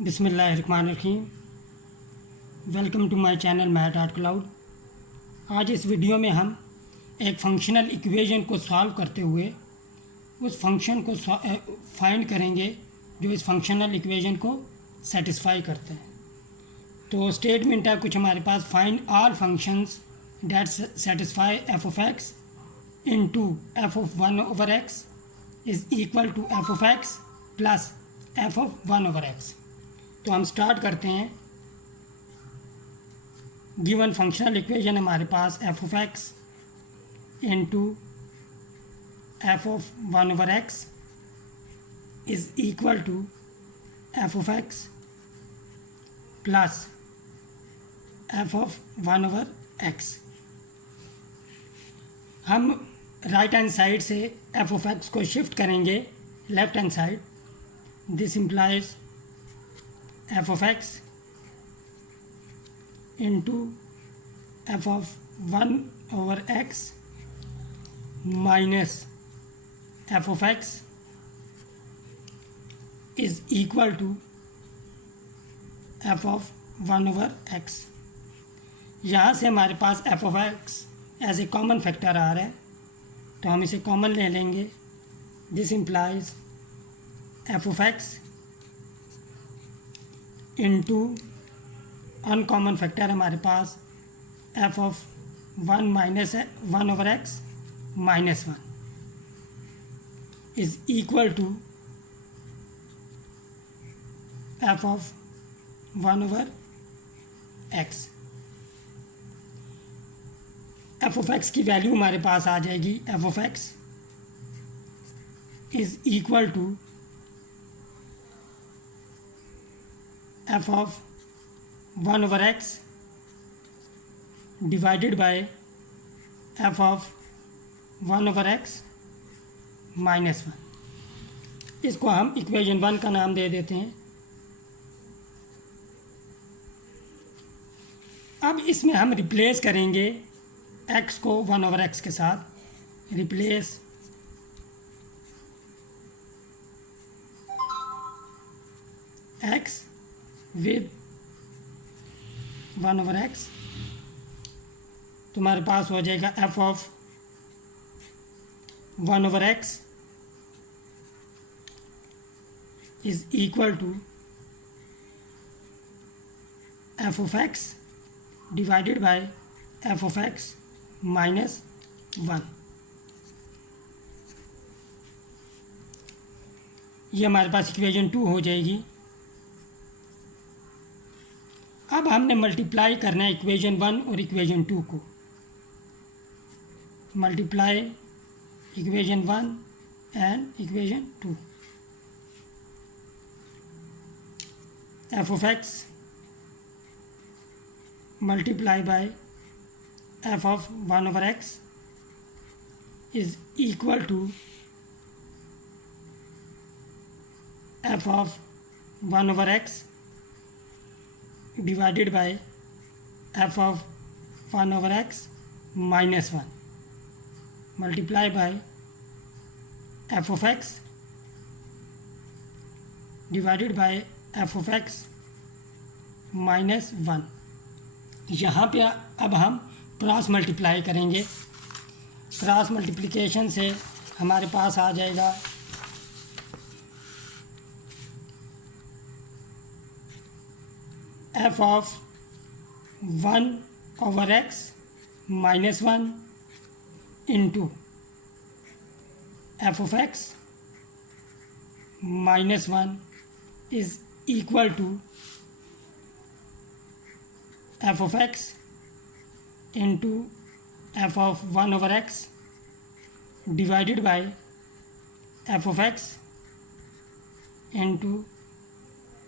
बिस्मिल्लाहिर्रहमानिर्रहीम। Welcome to my channel math dot cloud. आज इस वीडियो में हम एक फंक्शनल इक्वेशन को सॉल्व करते हुए उस फंक्शन को फाइंड करेंगे जो इस फंक्शनल इक्वेशन को सेटिस्फाई करते हैं। तो स्टेटमेंट है कुछ हमारे पास, find all functions that satisfy f of x into f of 1/x is equal to F of x plus f of 1/x। तो हम स्टार्ट करते हैं। गिवन फंक्शनल इक्वेशन हमारे पास f of x into F of 1/x is equal to F of x plus f of 1/x। हम right hand side से f of x को shift करेंगे left hand side. This implies f of x into F of 1/x minus f of x is equal to F of 1/x। यहाँ से हमारे पास f of x as a common factor आ रहा है, तो हम इसे कॉमन ले लेंगे। This implies f of x into uncommon factor हमारे पास f of 1/x minus 1 is equal to F of 1/x। F of x की वैल्यू हमारे पास आ जाएगी, f of x is equal to F of 1/x divided by F of 1/x minus 1। इसको हम equation 1 का नाम दे देते हैं। अब इसमें हम रिप्लेस करेंगे x को 1/x के साथ। रिप्लेस x विद 1/x, तुम्हारे पास हो जाएगा F of 1/x is equal to F of X divided by F of X minus 1। ये हमारे पास इक्वेशन 2 हो जाएगी। अब हमने मल्टीप्लाई करना है इक्वेशन 1 और इक्वेशन 2 को। Multiply equation 1 and equation 2। F of X multiply by F of 1/x is equal to F of 1/x divided by F of 1/x minus 1 multiply by F of X divided by F of X minus 1। यहाँ पे अब हम cross multiply करेंगे। Cross multiplication से हमारे पास आ जाएगा F of 1/x minus 1 into F of X minus 1 is equal to F of x into F of 1/x divided by F of x into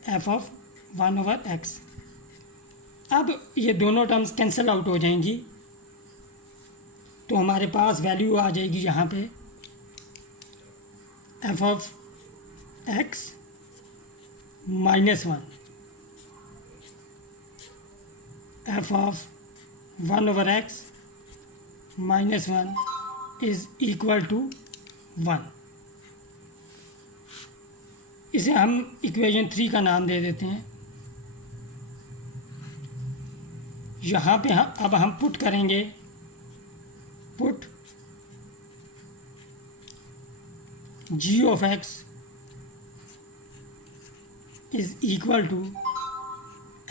F of 1/x। अब ये दोनों terms cancel out हो जाएंगी, तो हमारे पास value आ जाएगी यहाँ पे F of X minus 1 F of 1/x minus 1 is equal to 1। इसे हम इक्वेशन 3 का नाम दे देते हैं। यहाँ पे अब हम पुट करेंगे, put g of x is equal to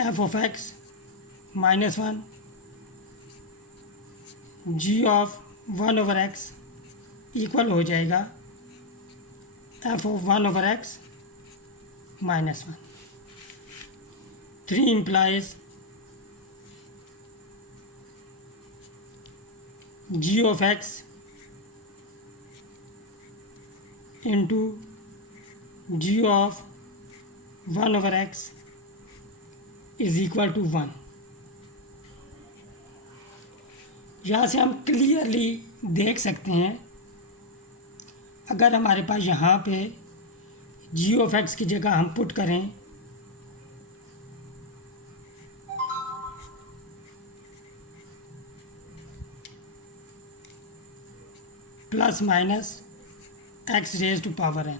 f of x minus 1 g of 1 over x इक्वल हो जाएगा f of 1 over x minus 1। 3 implies g of x into g of 1 over x is equal to 1। यहाँ से हम clearly देख सकते हैं, अगर हमारे पास यहाँ पे g of x की जगह हम पुट करें plus minus X raise to power n,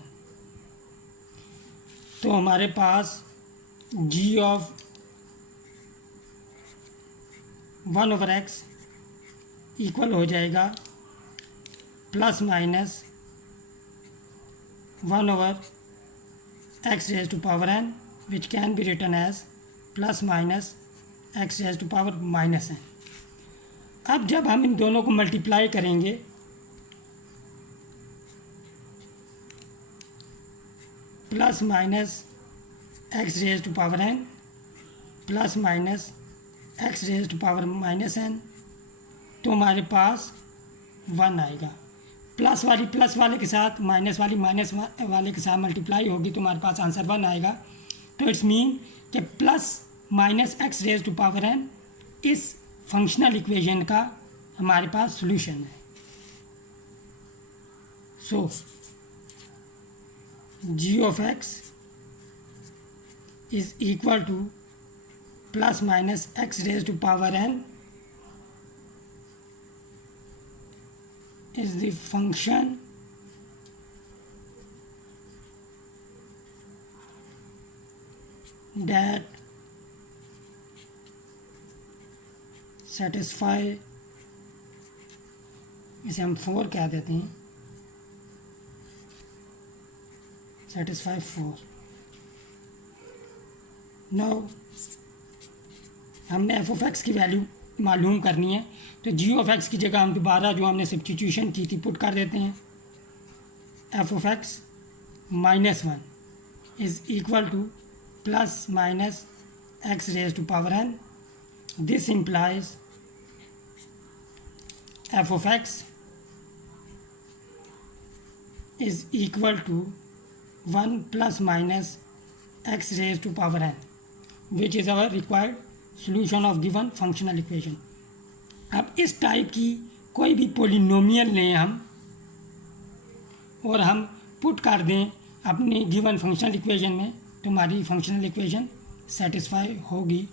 तो हमारे पास g ऑफ 1 ओवर x इक्वल हो जाएगा plus minus 1 over X raise to power n, which can be written as plus minus X raise to power minus n। अब जब हम इन दोनों को मल्टीप्लाई करेंगे plus minus X raise to power n plus minus X raise to power minus n, तो हमारे पास 1 आएगा। प्लस वाले के साथ माइनस वाले के साथ मल्टीप्लाई होगी तो हमारे पास आंसर 1 आएगा। तो इट्स मीन कि plus minus X raise to power n इस फंक्शनल इक्वेशन का हमारे पास सॉल्यूशन है। सो g of x is equal to plus minus x raised to power n is the function that satisfy, इसे हम 4 कह देते हैं, satisfy 4। नाउ हमने f ऑफ x की वैल्यू मालूम करनी है, तो g ऑफ x की जगह हम दोबारा जो हमने सब्स्टिट्यूशन की थी पुट कर देते हैं। f of x minus 1 is equal to plus minus X raise to power n। This implies f of x is equal to 1 plus minus x raised to power n, which is our required solution of given functional equation। अब इस type की कोई भी polynomial लें हम और हम put कर दें अपनी गिवन फंक्शनल इक्वेशन में, तो हमारी फंक्शनल इक्वेशन सेटिस्फाई होगी।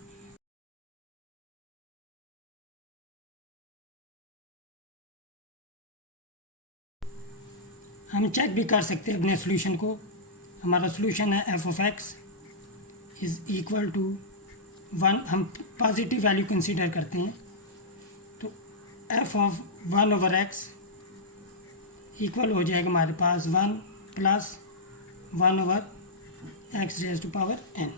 हम चेक भी कर सकते हैं अपने सॉल्यूशन को। हमारा सॉल्यूशन है f of x is equal to 1, हम पॉजिटिव वैल्यू कंसीडर करते हैं, तो f ऑफ 1 ओवर x इक्वल हो जाएगा हमारे पास 1 plus 1 over x raise to power n।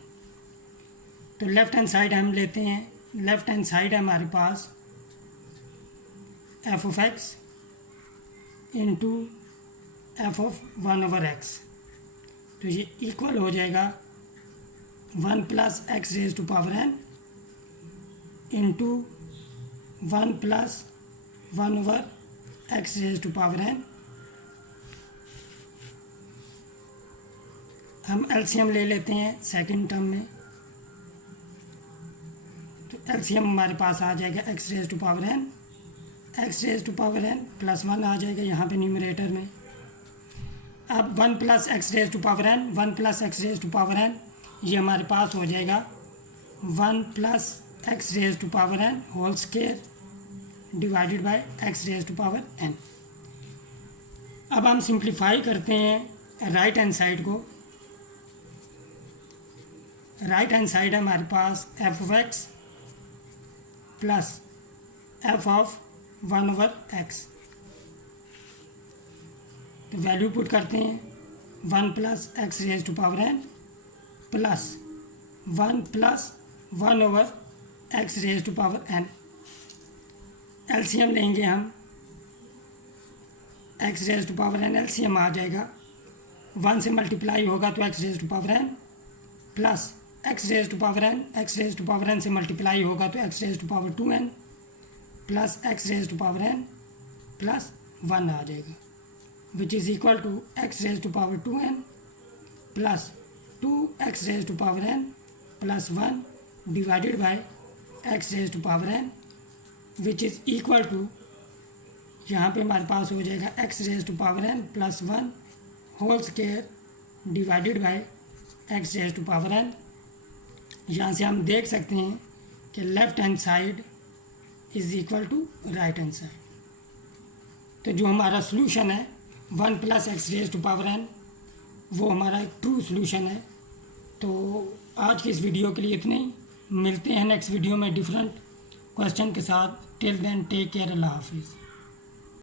तो लेफ़्ट हैंड साइड हम लेते हैं, लेफ़्ट हैंड साइड है हमारे पास f of x into f of 1 over x, तो ये इक्वल हो जाएगा 1 plus x raise to power n into 1 plus 1 over X raise to power n। हम एलसीएम ले लेते हैं सेकंड टर्म में, तो एलसीएम हमारे पास आ जाएगा X raise to power n, x raise to power n plus 1 आ जाएगा यहाँ पे न्यूमरेटर में। अब 1 plus x raise to power n, 1 plus x raise to power n, ये हमारे पास हो जाएगा 1 plus x raise to power n whole square divided by X raise to power n। अब हम सिंप्लीफाई करते हैं राइट हैंड साइड को, राइट हैंड साइड है हमारे पास f of x plus f of 1/x। तो वैल्यू पुट करते हैं 1 plus x raise to power n plus 1 plus 1/x raise to power n। LCM लेंगे हम, x raise to power n LCM आ जाएगा, 1 से मल्टीप्लाई होगा तो x raise to power n plus x raise to power n, x raise to power n से multiply होगा तो x raise to power 2n plus x raise to power n plus 1 आ जाएगा, which is equal to X raise to power 2n plus 2x raise to power n plus 1 divided by X raise to power n, which is equal to, यहाँ पे हमारे पास हो जाएगा X raise to power n plus 1 whole square divided by X raise to power n। यहाँ से हम देख सकते हैं कि left hand side is equal to right hand side. तो जो हमारा सोल्यूशन है 1 plus x raise to power n, वो हमारा एक ट्रू सोल्यूशन है। तो आज की इस वीडियो के लिए इतने ही, मिलते हैं नेक्स्ट वीडियो में डिफरेंट क्वेश्चन के साथ। टिल देन टेक केयर, अल्लाह हाफिज़।